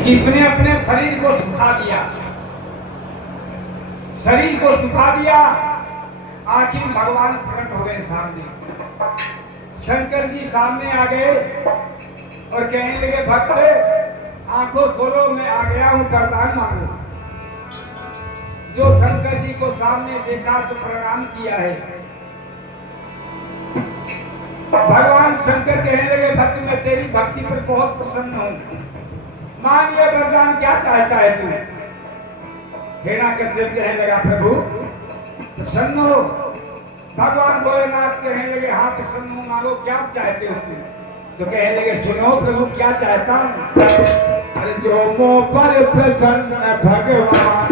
किसने अपने शरीर को सुखा दिया, शरीर को सुखा दिया। आखिर भगवान प्रकट हो गए सामने, शंकर जी सामने आ गए और कहने लगे भक्त आंखों खोलो, मैं आ गया हूं, वरदान मांगो। जो शंकर जी को सामने देखा तो प्रणाम किया है। भगवान शंकर कहने लगे भक्त मैं तेरी भक्ति पर बहुत प्रसन्न हूं, मान ले वरदान, क्या चाहता है तू। हिरण्याकश्यप कहने लगा प्रभु प्रसन्न हो। भगवान भोलेनाथ कहने लगे हाँ प्रसन्न हूं, मांगो क्या चाहते हो तुम। तो कहने लगे सुनो प्रभु क्या चाहता हूं। अरे जो मोह पर प्रसन्न भगवान,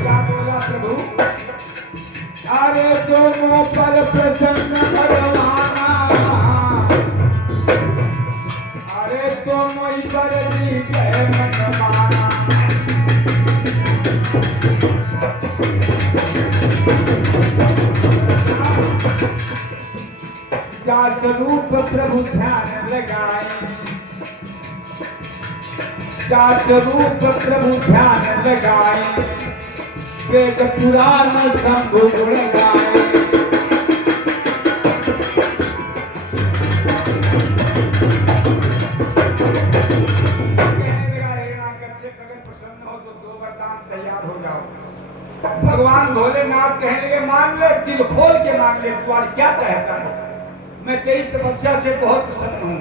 क्या बोला प्रभु। अरे जो मोह पर प्रसन्न भगवान, अरे तो मोहि पर जय मन माना। क्या स्वरूप प्रभु ध्यान लगाए, क्या स्वरूप प्रभु ध्यान लगाए, वेद पुराण शंभु गुण गाए। तैयार हो जाओ। भगवान भोलेनाथ कहने लगे मान ले, दिल खोल के मांग ले, तुम्हारा क्या चाहता है। मैं तेरी तपस्या से बहुत प्रसन्न हूँ।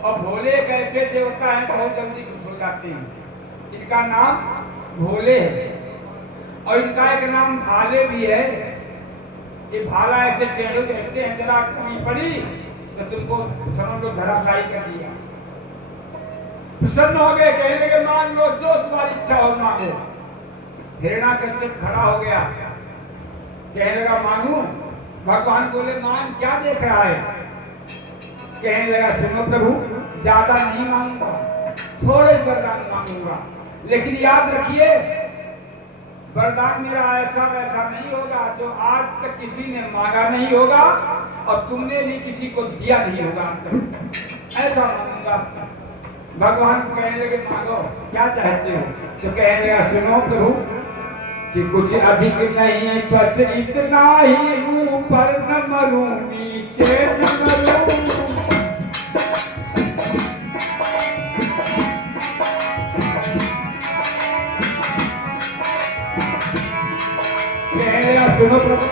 और भोले एक ऐसे देवता हैं बहुत जल्दी खुश हो जाते हैं। इनका नाम भोले है और इनका एक नाम भाले भी है। ये भाला ऐसे टेढ़े रहते हैं, जरा कमी पड़ी तो तुमको समझ लो धराशायी कर दिया। प्रसन्न हो गए, कहने लगे मान लो जो तुम्हारी इच्छा हो मांगो। हिरण्याकश्यप खड़ा हो गया, कहने लगा मांगू। भगवान बोले मान क्या देख रहा है। कहने लगा सुनो प्रभु ज्यादा नहीं मांगूंगा, थोड़े वरदान मांगूंगा, लेकिन याद रखिए वरदान मेरा ऐसा वैसा नहीं होगा जो आज तक किसी ने मांगा नहीं होगा और तुमने भी किसी को दिया नहीं होगा अब तक, ऐसा मांगूंगा। भगवान कहने लगे मांगो क्या चाहते हो। तो कहने लगा सुनो प्रभु कि कुछ अधिक नहीं बस इतना ही, ऊपर न मरूं नीचे न मरूं। कहने लगा सुनो प्रभु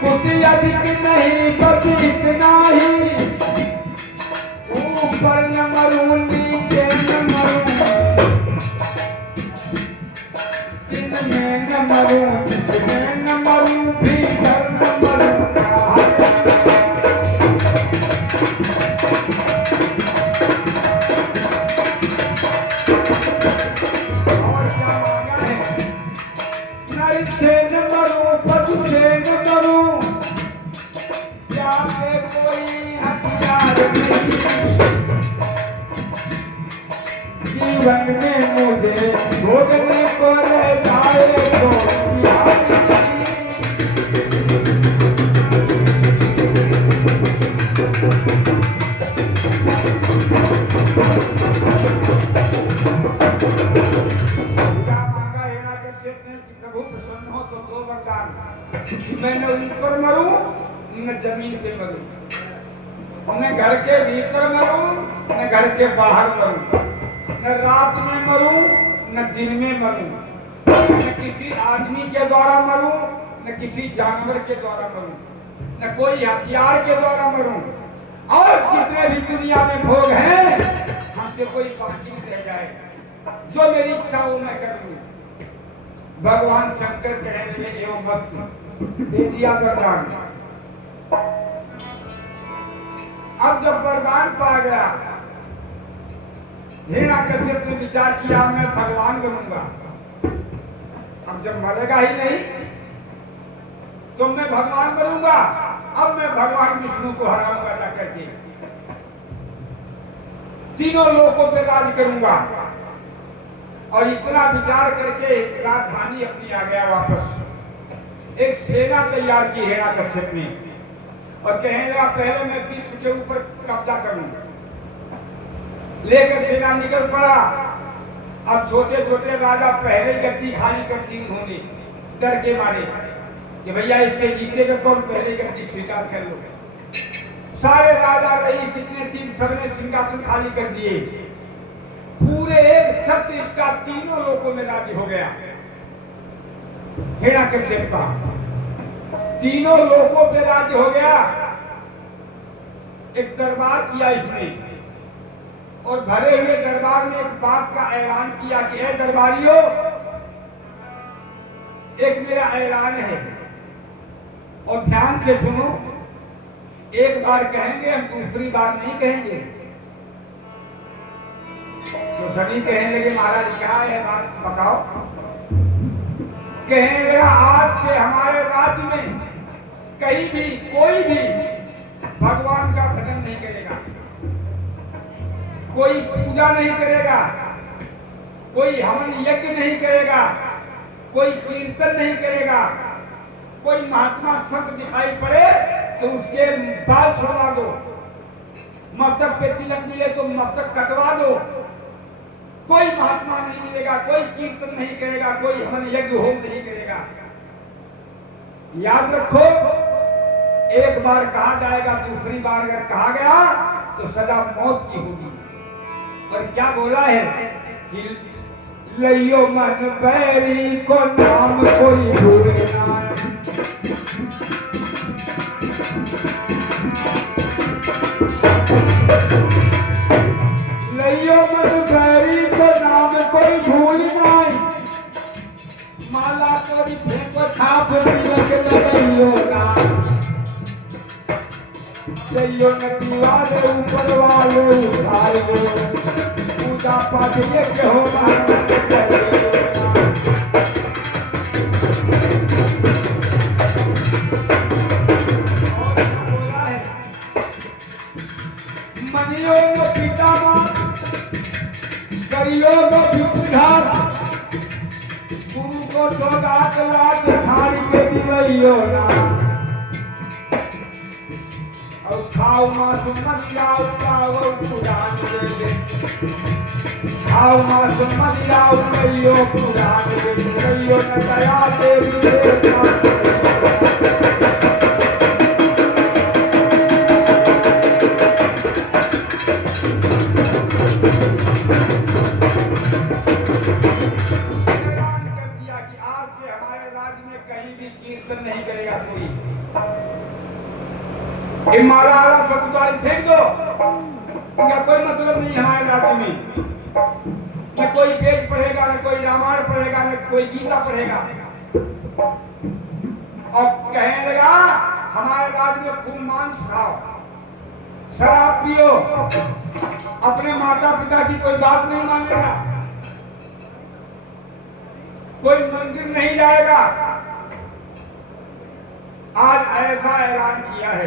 कुछ अधिक नहीं बस इतना ही, ऊपर न मरूं नीचे न मरूं, जिनमें न मरूं जिसमें न मरूं, भीतर न मरूं और क्या मांगा है। नर से न मरूं पशु से न मरूं, प्यार से कोई हथियार नहीं, जीवन में मुझे भोगने को रह जाए तो याद नहीं। क्या मांगा हिरण्याकश्यप ने कि प्रभु प्रसन्न हो तो दो वरदान, मैं न ऊपर मरूं न जमीन पे मरूं, न घर के भीतर मरूं न घर के बाहर मरूं, न रात में मरूं न दिन में मरूं, न किसी आदमी के द्वारा मरूं न किसी जानवर के द्वारा मरूं, न कोई हथियार के द्वारा मरूं, और जितने भी दुनिया में भोग हैं हमसे कोई बाकी नहीं रह जाए, जो मेरी इच्छा हो मैं कर लूं। भगवान शंकर कहने लगे एवं वस्तु दे दिया वरदान। अब जब वरदान पा गया हिरण्याकश्यप ने विचार किया मैं भगवान बनूंगा। अब जब मरेगा ही नहीं तो मैं भगवान बनूंगा। अब मैं भगवान विष्णु को हराऊंगा जाकर के, तीनों लोकों पे राज करूंगा। और इतना विचार करके राजधानी अपनी आ गया वापस। एक सेना तैयार की हिरण्यकश्यप ने और कहने लगा पहले मैं विश्व के ऊपर कब्जा करूं। लेकर सेना निकल पड़ा। अब छोटे छोटे राजा पहले गद्दी खाली कर दी उन्होंने डर के मारे कि भैया इससे जीतेगा कौन, पहले गद्दी स्वीकार कर लो। सारे राजा रही जितने तीन सबने सिंहासन खाली कर दिए। पूरे एक छत्र इसका तीनों लोगों में राज्य हो गया। हिरण्यकश्यप का तीनों लोगों पे राज्य हो गया। एक दरबार किया इसने और भरे हुए दरबार में एक बात का ऐलान किया कि ए दरबारियों, एक मेरा ऐलान है और ध्यान से सुनो। एक बार कहेंगे, हम दूसरी बार नहीं कहेंगे। तो सभी कहने लगे महाराज क्या है बात बताओ। कहने लगा आज से हमारे राज्य में कहीं भी कोई भी भगवान का भजन नहीं करेगा, कोई पूजा नहीं करेगा, कोई हवन यज्ञ नहीं करेगा, कोई कीर्तन नहीं करेगा। कोई महात्मा संत दिखाई पड़े तो उसके बाल छुड़वा दो, मस्तक पे तिलक मिले तो मस्तक कटवा दो। कोई महात्मा नहीं मिलेगा, कोई कीर्तन नहीं करेगा, कोई हवन यज्ञ होम नहीं करेगा। याद रखो, एक बार कहा जाएगा, दूसरी बार अगर कहा गया तो सजा मौत की होगी। और क्या बोला है कि लइयो मन बैरी को नाम कोई भूलना। लइयो मन बैरी को नाम कोई भूलना। माला कोई फेंको छाप तिलक लइयो ना। लइयो नदी वाले ऊपर वाले उठाए लो। पूजा पाठ ये के होगा। मनियो में पिता मां करियो में भिक्षुधार। गुरु को सौगात लाख थारी के दिलइयो ना। और खाओ मासु मदिराओ खाओ पुराण दे। खाओ मासु मदिराओ करियो पुराण दे। करियो न दया देवी नहीं करेगा कोई। माला वाला सब उतारी फेंक दो, इनका कोई मतलब नहीं हमारे राज्य में। न कोई वेद पढ़ेगा, न कोई रामायण पढ़ेगा, न कोई गीता पढ़ेगा। और कहने लगा हमारे राज्य में खूब मांस खाओ, शराब पियो, अपने माता पिता की कोई बात नहीं मानेगा, कोई मंदिर नहीं जाएगा। आज ऐसा ऐलान किया है।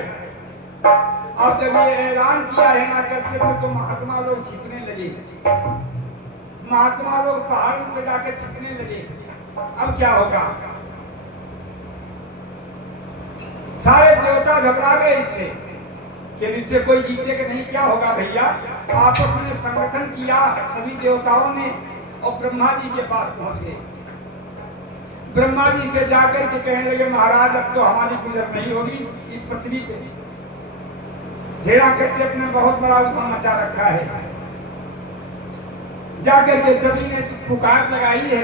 अब जब ये ऐलान किया है ना करके तो महात्मा लोग छिपने लगे। महात्मा लोग पहाड़ों पे जाकर छिपने लगे। अब क्या होगा? सारे देवता घबरा गए इससे कि इससे कोई जीतेगा नहीं। क्या होगा भैया? आपस में संगठन किया सभी देवताओं ने और ब्रह्मा जी के पास पहुंच गए। ब्रह्मा जी से जाकर के कहने लगे महाराज अब तो हमारी गुजर नहीं होगी इस पृथ्वी पे। हिरण्यकश्यप ने बहुत बड़ा उद्यम मचा रखा है। जाकर के सभी ने पुकार लगाई है।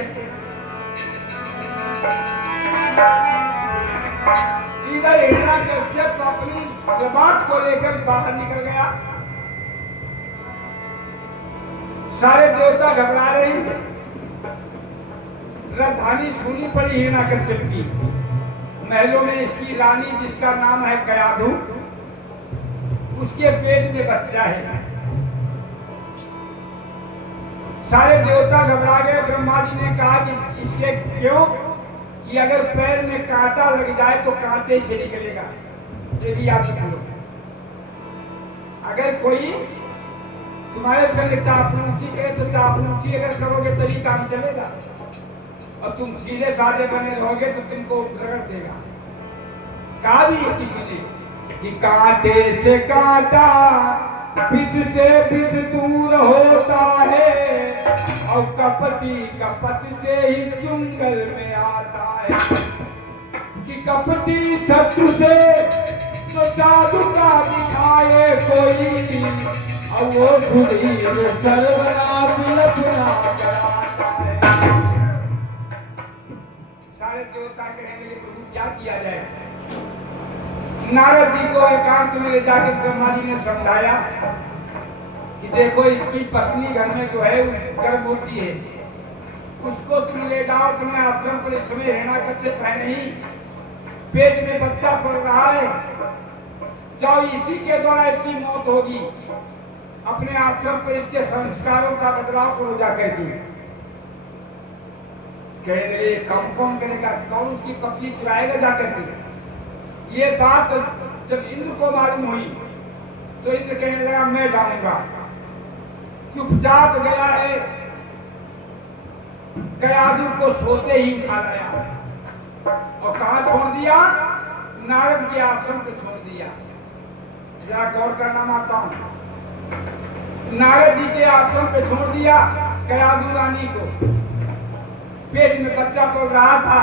इधर हिरण्यकश्यप अपनी जबात को लेकर बाहर निकल गया। सारे देवता घबरा रहे हैं। राजधानी सुनी पड़ी हिरण्यकश्यप की। महलों में इसकी रानी जिसका नाम है कयाधु, उसके पेट में बच्चा है। सारे देवता घबरा गए। ब्रह्मा जी ने कहा कि इसके क्यों कि अगर पैर में कांटा लग जाए तो कांटे से निकलेगा। ये भी याद रख लो। अगर कोई तुम्हारे संग चापलूसी करे तो चापलूसी अगर करोगे तभी काम चलेगा। और तुम सीधे साधे बने रहोगे तो तुमको रगड़ देगा। कहा भी है किसी ने कि कांटे से कांटा विष से विष दूर होता है और कपटी कपट से ही चुंगल में आता है। कि कपटी शत्रु से तो साधु का दिखाए कोई और वो धुरी सर्वनाश लखना कराता है। सारे देवता कहने लगे प्रभु क्या किया जाए। नारद जी को एकांत में ले जाकर ब्रह्मा जी ने समझाया कि देखो इसकी पत्नी घर में जो है उस गर्भवती है, उसको तुम ले जाओ अपने आश्रम पर। इस समय हिरण्याकश्यप है नहीं, पेट में बच्चा पड़ रहा है, जाओ इसी के द्वारा इसकी मौत होगी। अपने आश्रम पर इसके संस्कारों का बदलाव करो जाकर के। कहने लगे कौन कौन करेगा, कौन उसकी पत्नी चुराएगा जाकर के। ये बात जब इंद्र को मालूम हुई तो इंद्र कहने लगा मैं जाऊंगा। चुपचाप गया है, कयादू को सोते ही उठा लाया और कहा छोड़ दिया, नारद के आश्रम को छोड़ दिया। जरा गौर करना माता हूं, नारद जी के आश्रम पे छोड़ दिया कयादू रानी को। पेट में बच्चा पल रहा था।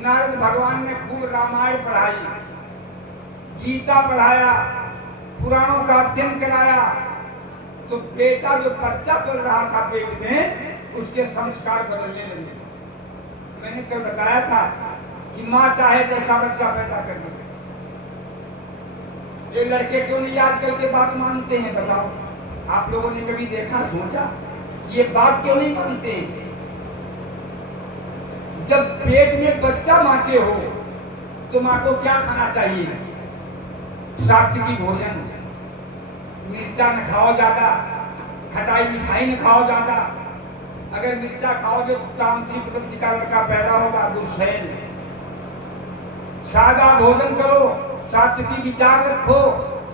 नारद भगवान ने खूब रामायण पढ़ाई, गीता पढ़ाया, पुराणों का अध्ययन कराया, तो बेटा जो बच्चा पल रहा था पेट में उसके संस्कार बदलने लगे। मैंने कल बताया था कि माँ चाहे जैसा बच्चा पैदा कर दे। ये लड़के क्यों नहीं याद करके बात मानते हैं बताओ। आप लोगों ने कभी देखा सोचा ये बात क्यों नहीं मानते हैं। जब पेट में बच्चा माँ के हो तो माँ को क्या खाना चाहिए, सात्विकी भोजन। मिर्चा न खाओ ज्यादा, खटाई मिठाई न खाओ ज्यादा। अगर मिर्चा खाओगे तो तामसी प्रवृत्ति का लड़का पैदा होगा, दुर्शैल। सादा भोजन करो, सात्विकी विचार रखो,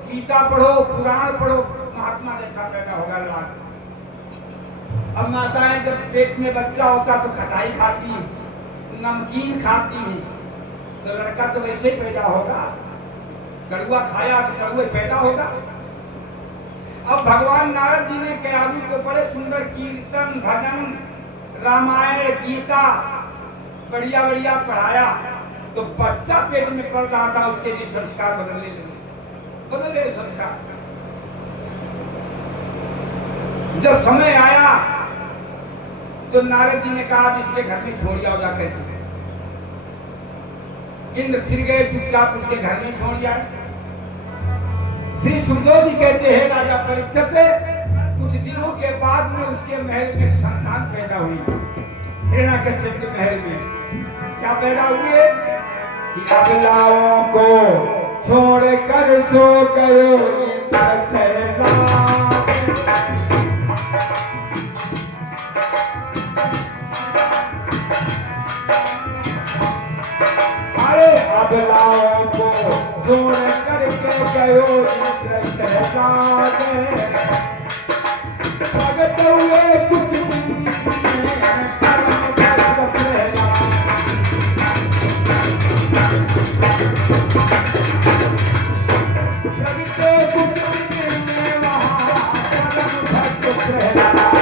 गीता पढ़ो, पुराण पढ़ो, महात्मा जैसा पैदा होगा लाल। अब माताएं जब पेट में बच्चा होता तो खटाई खाती है, नमकीन खाती है, तो लड़का तो वैसे ही पैदा होगा। कड़ुआ खाया तो कड़ुए पैदा होगा। अब भगवान नारद जी ने कयादू को बड़े सुंदर कीर्तन भजन रामायण गीता बढ़िया बढ़िया पढ़ाया, तो बच्चा पेट में पल रहा था, उसके भी संस्कार बदलने लगे, बदले संस्कार। जब समय आया तो नारद जी ने कहा इसके घर में छोड़ आओ जाकर। इंद्र फिर गए, चुपचाप उसके घर में छोड़ जाए। श्री सुखदेव जी कहते हैं राजा परीक्षित कुछ दिनों के बाद में उसके महल में संतान पैदा हुई। हिरण्याकश्यप के महल में क्या पैदा हुए कि अबलाओं को छोड़कर सो गयो अबलाओं को छोड़ करके गयो इंद्र शहजाद। प्रगट हुए कुछ दिन में कर्म भक्त प्रहलाद। प्रगटे कुछ दिन में वहाँ कर्म भक्त प्रहलाद।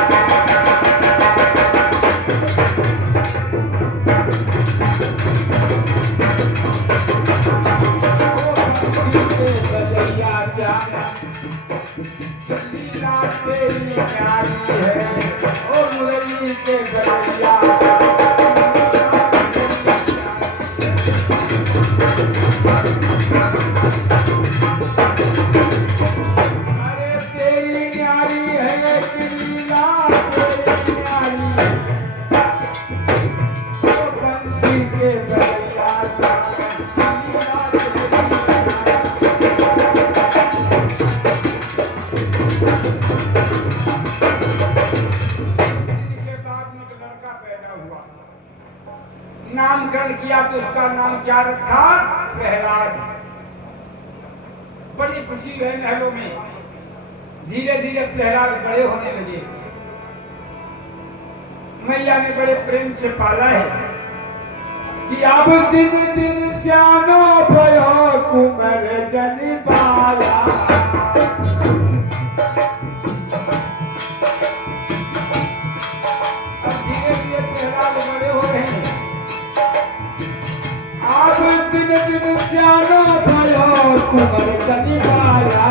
नामकरण किया तो उसका नाम क्या रखा, प्रहलाद। बड़ी खुशी है महलों में। धीरे धीरे प्रहलाद बड़े होने लगे। मैया ने बड़े प्रेम से पाला है कि अब दिन दिन श्यानो भयो कुंवर जन बाला। अब धीरे धीरे प्रहलाद बड़े हो रहे हैं। अब दिन दिन श्यानो भयो कुंवर जन बाला।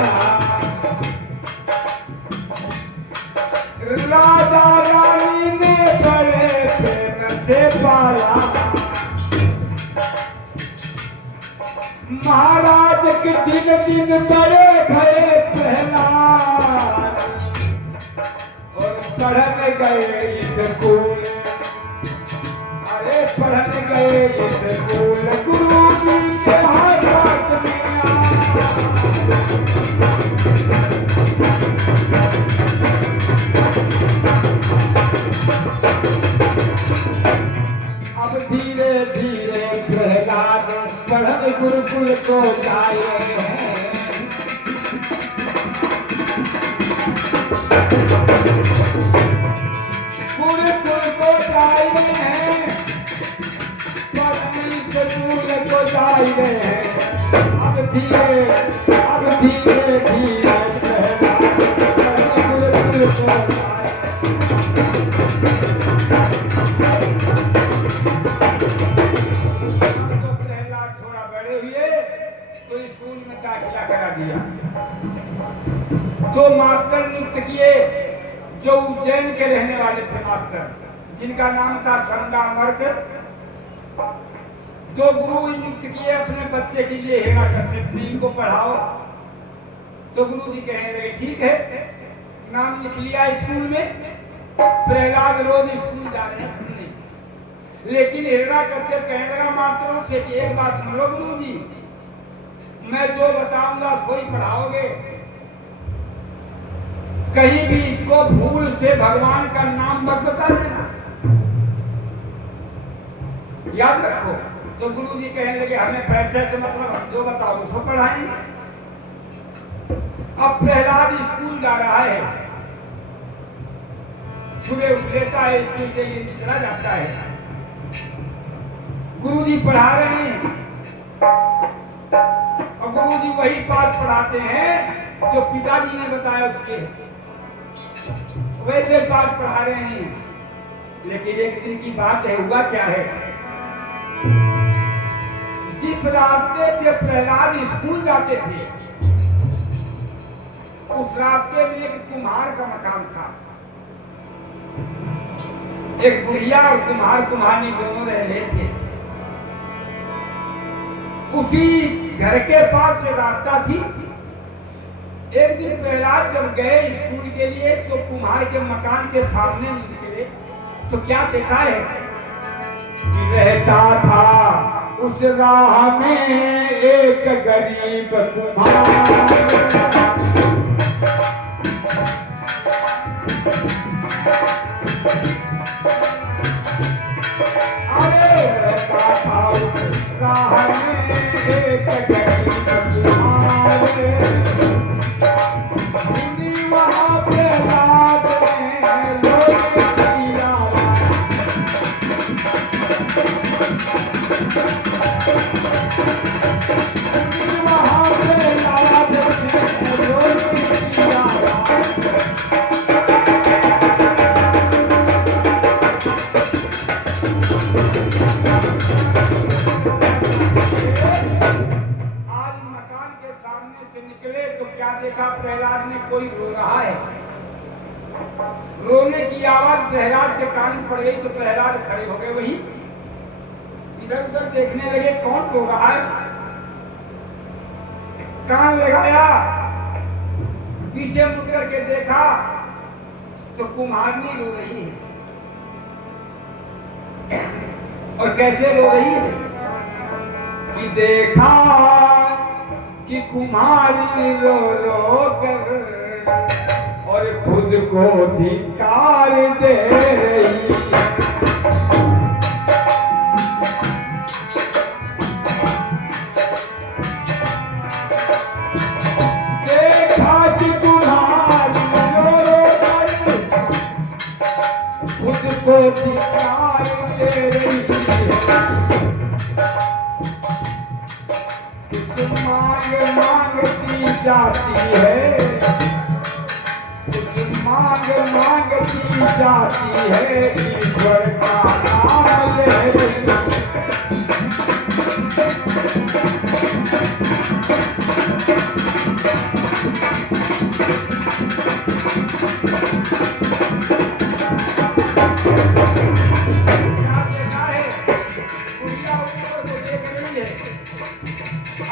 राजा रानी ने बड़े प्रेम से पाला। महाराज के दिन दिन बड़े भये प्रहलाद और पढ़ने गए स्कूल। अरे पढ़ने गए स्कूल गुरु जी के हाथ में। अब धीरे धीरे प्रहलाद पढ़न गुरुकुल को जाए हैं। गुरुकुल को जाए हैं, पढ़ने स्कूल को जाए हैं। अब धीरे धीरे प्रहलाद पढ़न गुरुकुल को जाए। तो स्कूल में दाखिला करा दिया। तो मास्टर नियुक्त किए जो उज्जैन के रहने वाले थे मास्टर, जिनका नाम था संदामर्क। दो गुरु नियुक्त किए अपने बच्चे के लिए, हिरण्याकश्यप इनको पढ़ाओ। तो गुरु जी कहने लगे ठीक है, नाम लिख लिया स्कूल में। प्रहलाद रोज स्कूल जा रहे हैं पढ़ने, लेकिन हिरण्याकश्यप कहने लगा मास्टरों से कि एक बात सुन लो गुरु जी, मैं जो बताऊंगा सोई पढ़ाओगे। कहीं भी इसको भूल से भगवान का नाम मत बता देना, याद रखो। तो गुरु जी कहने लगे हमें पैसे से मतलब, जो बताओ उसको पढ़ाएंगे। अब प्रहलाद स्कूल जा रहा है, सुबह उठ लेता है, स्कूल के लिए चला जाता है। गुरु जी पढ़ा रहे हैं और गुरु जी वही पाठ पढ़ाते हैं जो पिताजी ने बताया उसके, वैसे पाठ पढ़ा रहे हैं। लेकिन एक दिन की बात है, हुआ क्या है, जिस रास्ते से प्रहलाद स्कूल जाते थे उस रास्ते में एक कुम्हार का मकान था। एक बुढ़िया और कुम्हारनी दोनों रह रहे थे। उसी घर के पास से रास्ता थी। एक दिन प्रहलाद जब गए स्कूल के लिए तो कुम्हार के मकान के सामने निकले तो क्या देखा है कि रहता था उस राह में एक गरीब कुम्हार। अरे रहता था उस राह में एक गरीब कुम्हार। वहाँ प्रहलाद ने रोने की आवाज़। वहाँ प्रहलाद ने रोने की आवाज़। निकले तो क्या देखा, प्रहलाद ने कोई रो रहा है। रोने की आवाज प्रहलाद के कान पड़ गई तो प्रहलाद खड़े हो गए, वही इधर उधर देखने लगे कौन रो रहा है। कान लगाया, पीछे मुड़ करके देखा तो कुम्हारनी रो रही है। और कैसे रो रही है कि देखा कि कुम्हारी रो रो कर और खुद को धिक्कार दे रही है। देखा कि कुम्हारी रो रो कर खुद को मांग मांगती जाती है, कुछ मांग मांगती जाती है, ईश्वर का नाम ले रही है।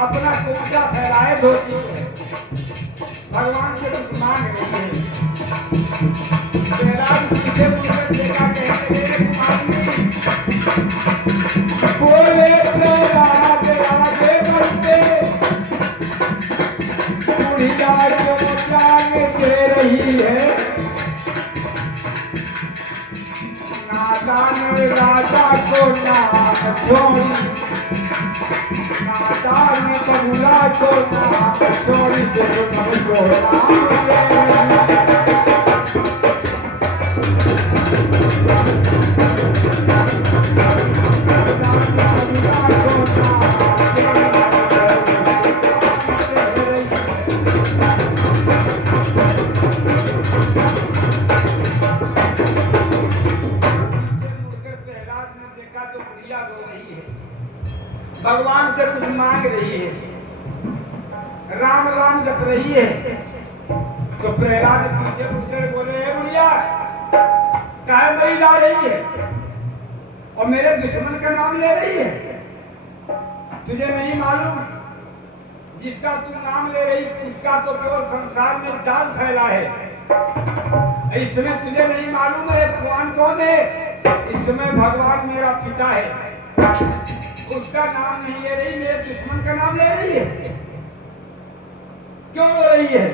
अपना कुब्जा फैलाए धोती है, भगवान से कुछ मांग रही है। बोले प्रहलाद आगे बढ़ते, बुढ़िया को जान दे रही है। नादान राजा को नाम छोड़ी, नादान बहुला को नाम छोड़ी दे हमको नाम। भगवान से कुछ मांग रही है, राम राम जप रही है। तो प्रहलाद पीछे मुड़कर बोले, हे बुढ़िया काहे मरी जा रही है और मेरे दुश्मन का नाम ले रही है? तुझे नहीं मालूम जिसका तू नाम ले रही उसका तो केवल संसार में जाल फैला है। इस समय तुझे नहीं मालूम है भगवान कौन है? इस समय भगवान मेरा पिता है, उसका नाम नहीं ले रही, मेरे दुश्मन का नाम ले रही है। क्यों रो रही है?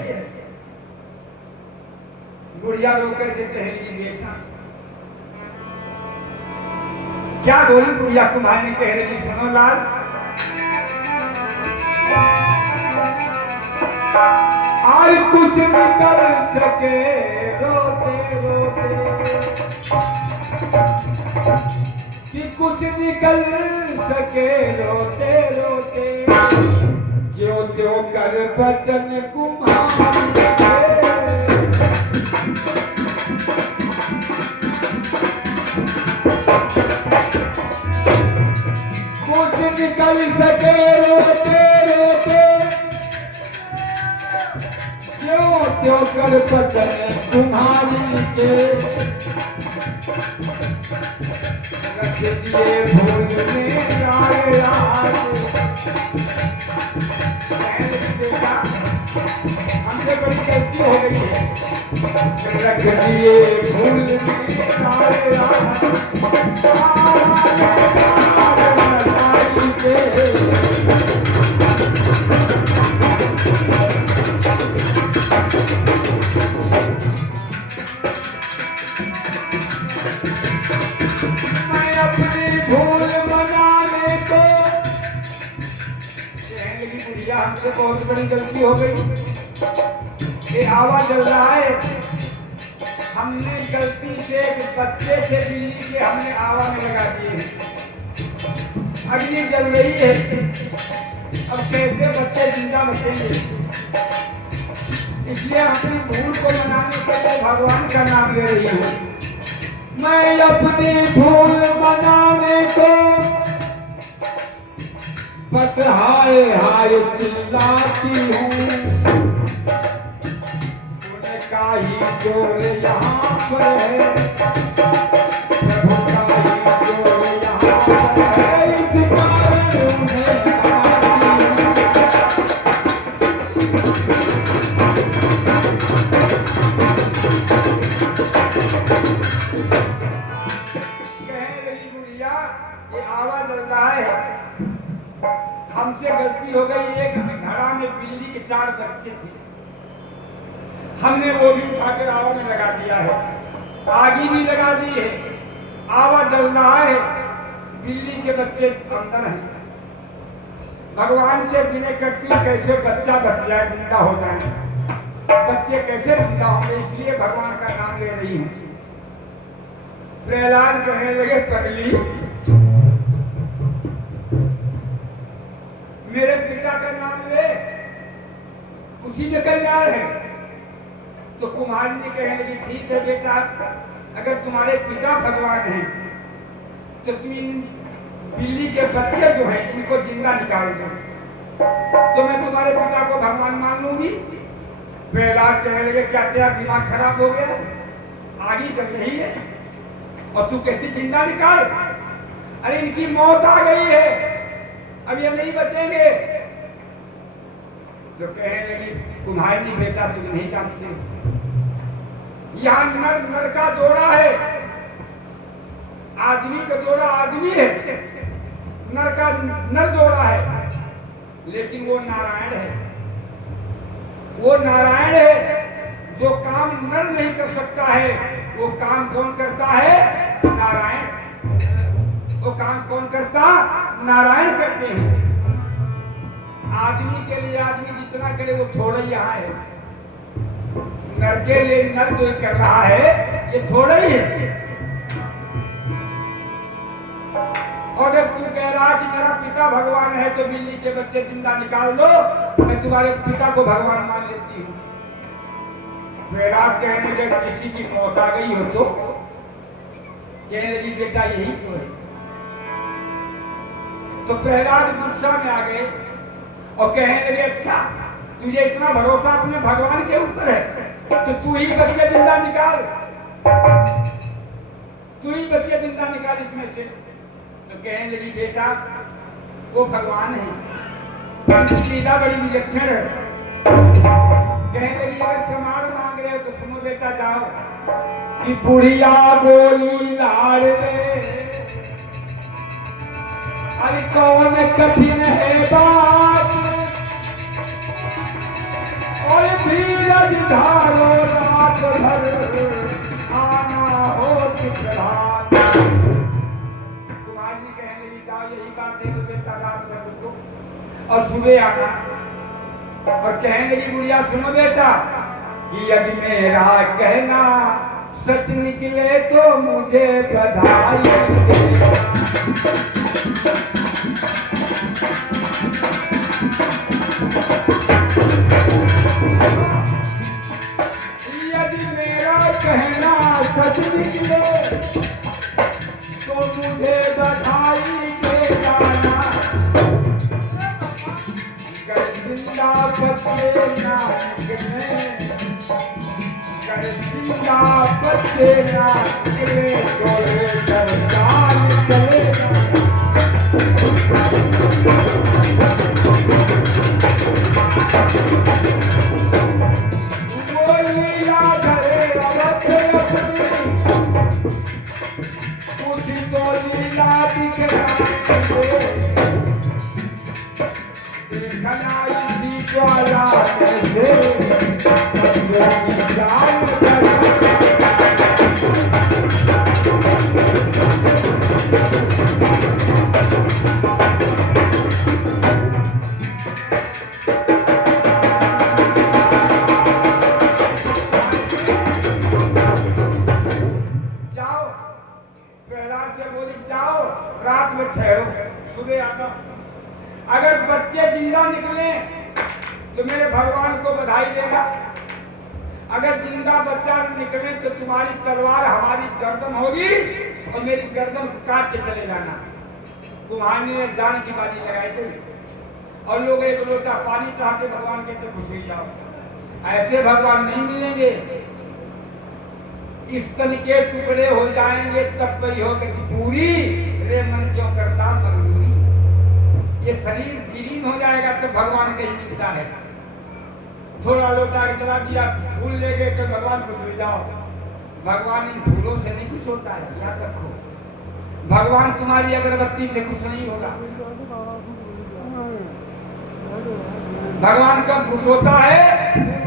बुढ़िया रो करके कहने लगी, बेटा क्या बोली बुढ़िया तुम्हारी? कह रही, सुनो लाल, आज कुछ निकल सके रोते रोते, कि कुछ निकल सके रोते रोते, ज्यों त्यों कर बचन कुम्हार। कुछ निकल सके रोते रोते, ज्यों त्यों कर बचन कुम्हारी के। रख दिए भूल में आए हमसे बड़ी गलती हो गई है। रख दिए भूल में आए हमसे बहुत बड़ी गलती हो गई। ये आवा जल रहा है, हमने गलती से एक बच्चे से बिल्ली के हमने आवा में लगा दिए, अग्नि जल रही है। अब कैसे बच्चे जिंदा बचेंगे? इसलिए अपनी भूल को मनाने के लिए भगवान का नाम ले रही हूँ। मैं अपनी भूल मनाने को बस हाय हाय चिल्लाती हूँ, उन्हें का ही जोर यहाँ पर है, प्रभु का ही जोर यहाँ पर है, इस कारण उन्हें कहने लगी बुढ़िया, ये आवाज चल रहा है, हमसे गलती हो गई। एक घड़ा में बिजली के 4 बच्चे थे, हमने वो भी उठाकर आवा में लगा दिया है, आगी भी लगा दी है, आवा जल रहा है, बिजली के बच्चे अंदर हैं। भगवान से विनय करती कैसे बच्चा बच जाए, जिंदा हो जाए, बच्चे कैसे जिंदा होंगे, इसलिए भगवान का नाम ले रही हूँ। प्रहलाद कहने लगे, पगली मेरे पिता का का नाम ले उसी में कल्याण है। तो कुमारी ने कहने लगी ठीक है बेटा, अगर तुम्हारे पिता भगवान हैं तो तुम इन बिल्ली के बच्चे जो हैं इनको जिंदा निकाल दो, तो मैं तुम्हारे पिता को भगवान मान लूंगी। प्रहलाद कहने लगे क्या तेरा दिमाग खराब हो गया, आगे चल रही है और तू कहती जिंदा निकाल, अरे इनकी मौत आ गई है, अब ये नहीं बचेंगे। तो कहने लगी कुम्हारी बेटा तुम नहीं जानते, यहाँ नर नर का जोड़ा है, आदमी का जोड़ा आदमी है, नर का नर जोड़ा है, लेकिन वो नारायण है, वो नारायण है। जो काम नर नहीं कर सकता है वो काम कौन करता है, नारायण। वो काम कौन करता, नारायण करते हैं। आदमी के लिए आदमी जितना करे वो थोड़ा ही यहाँ है, नर के लिए नर जो कर रहा है ये थोड़ा ही है। और अगर तू कह रहा कि मेरा पिता भगवान है तो बिल्ली के बच्चे जिंदा निकाल दो, मैं तुम्हारे पिता को भगवान मान लेती हूँ। प्रहलाद कहने लगे किसी की मौत आ गई हो तो, कहने लगी बेटा यही तो है। तो प्रहलाद गुस्सा में आ गए और कहने लगे अच्छा तुझे इतना भरोसा अपने भगवान के ऊपर है तो तू ही बच्चे जिंदा निकाल, तू ही बच्चे जिंदा निकाल इसमें से। तो कहने लगी बेटा वो भगवान है, उनकी लीला बड़ी विलक्षण है। कहने लगी अगर प्रमाण मांग रहे हो तो सुनो बेटा जाओ कि बुढ़िया बोली लाड़ ले, अरे कौन कठिन है बात, और धीरज धारो रात भर आना हो सिद्धरात। कुमार जी कहने लगी जाओ यही बात है तो बेटा रात भर रुको और सुबह आना। और कहने लगी बुढ़िया सुनो बेटा कि यदि मेरा कहना सच निकले तो मुझे बधाई देना। यदि मेरा कहना सच निकले तो मुझे बधाई से जाना। कर जिंदा बच्चे ना निकले, कर जिंदा बच्चे ना निकले तो लेकर जान चलेगा। अगर बच्चे जिंदा निकले तो मेरे भगवान को बधाई देना, अगर जिंदा बच्चा निकले तो तुम्हारी तलवार हमारी गर्दन होगी और मेरी गर्दन काट के चले जाना। कुम्हारी ने जान की बाजी लगाई थी और लोग एक लोटा पानी चाहते भगवान कहते खुश हो जाओ, ऐसे भगवान नहीं मिलेंगे। इस तन के टुकड़े हो जाएंगे तब कही हो कि पूरी रे मन क्यों करता मजबूरी। ये शरीर विलीन हो जाएगा तब भगवान कहीं मिलता है। थोड़ा लोटा चला दिया फूल ले गए तो भगवान खुश हो जाओ, भगवान इन फूलों से नहीं खुश होता है, याद रखो। भगवान तुम्हारी अगरबत्ती से खुश नहीं होगा। भगवान कब खुश होता है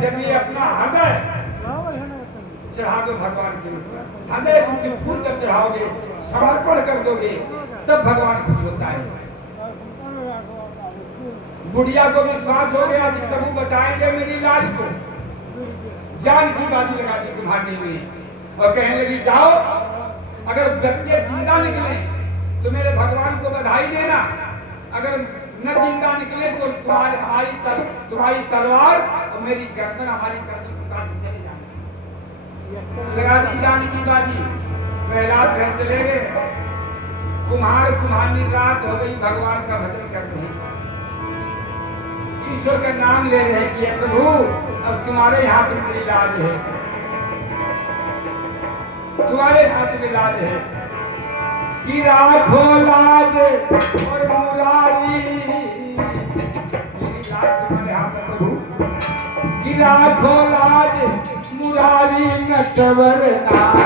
जब ये अपना हृदय चढ़ा दो भगवान के ऊपर, हृदय उनके फूल जब चढ़ाओगे समर्पण कर दोगे तब भगवान खुश होता है। बुढ़िया को विश्वास हो गया कि प्रभु बचाएंगे मेरी लाज को, जान की बाजी लगा दी कुम्हारी ने और कहने लगी जाओ अगर बच्चे जिंदा निकले तो मेरे भगवान को बधाई देना, अगर न जिंदा निकले तो तुम्हारी तलवार और मेरी गर्दन हमारी गर्दन को काट के चले जाए। लगा दी जाने की बाजी। प्रहलाद घर चले गए। कुम्हार कुम्हारनी रात हो गई, भगवान का भजन कर रहे हैं, ईश्वर का नाम ले रहे हैं कि प्रभु अब तुम्हारे हाथ में इलाज है, तुम्हारे हाथ में इलाज है कि राखो लाज और मुरारी। इलाज तुम्हारे हाथ में प्रभु कि राखो लाज मुरारी नटवर नाम।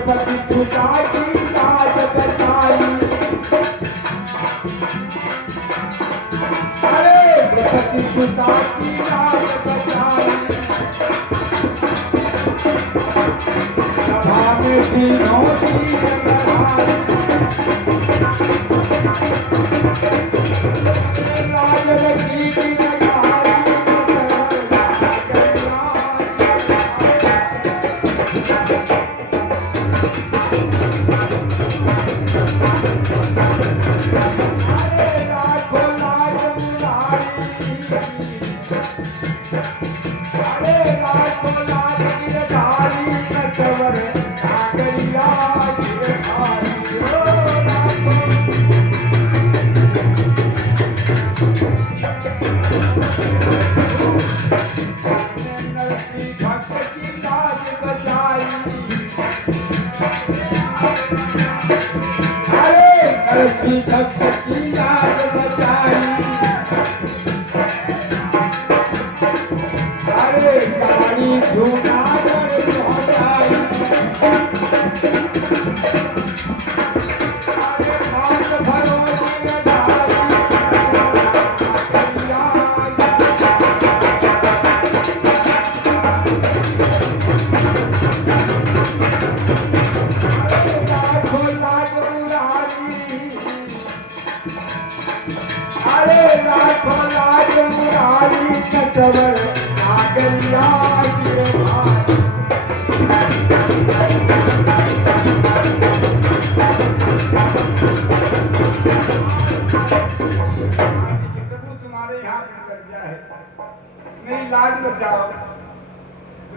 पति छुटा की लाज बचाई, अरे पति छुटा की लाज बचाई, सभा में तीनों की लड़ाई, लाज लगी की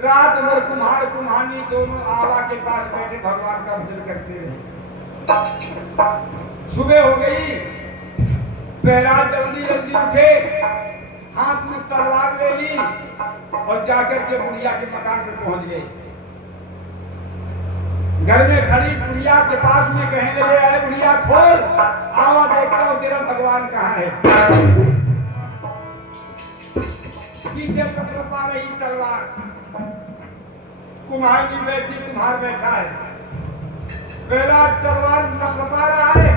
रात भर कुम्हार कुम्हारनी दोनों आवा के पास बैठे भगवान का भजन करते रहे। सुबह हो गई, प्रहलाद जल्दी जल्दी उठे, हाथ में तलवार ले ली और जाकर के बुढ़िया के मकान पे पहुंच गए। घर में खड़ी बुढ़िया के पास में कहने लगे, अरे बुढ़िया खोल, आवा देखता हूं तेरा भगवान कहाँ है। पीछे लपलपा रही तलवार, कुम्हारनी बैठी, कुम्हार बैठा है, प्रहलाद तलवार लपलपा रहा है।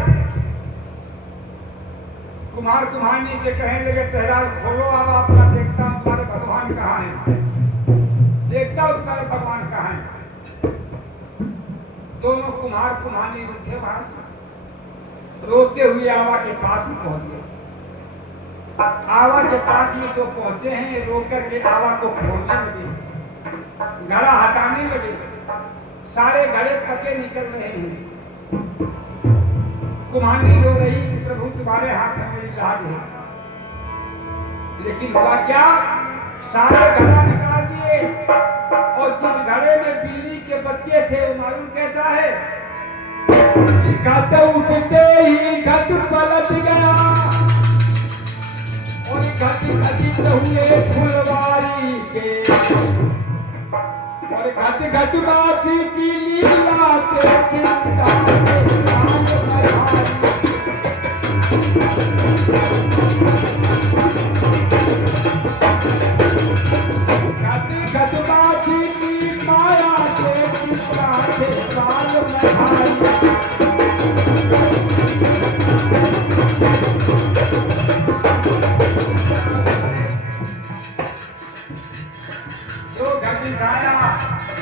कुम्हार कुम्हारनी से कहने लगे, प्रहलाद खोलो आवा अपना, देखता हूं तुम्हारे भगवान कहाँ है, देखता हूं तुम्हारे भगवान कहाँ है। दोनों कुम्हार कुम्हारनी उठे, वहां से रोते हुए आवा के पास में पहुंच गए। आवा के पास में जो पहुंचे हैं, रोक करके आवा को खोलने लगे, घड़ा हटाने लगे, सारे घड़े पके निकल रहे हैं। कुम्हारनी रो रही कि प्रभु तुम्हारे हाथ में मेरी लाज है। लेकिन हुआ क्या, सारे घड़ा निकाल दिए और जिस घड़े में बिल्ली के बच्चे थे, वो मालूम कैसा है, घट उठते ही घट पलट गया और घट खचित हुए फुलवारी के, और घट घट बाजी की लीला के चिंता के साथ घट घट बाजी की माया के चिंता के साथ मधाई। जब दिखाया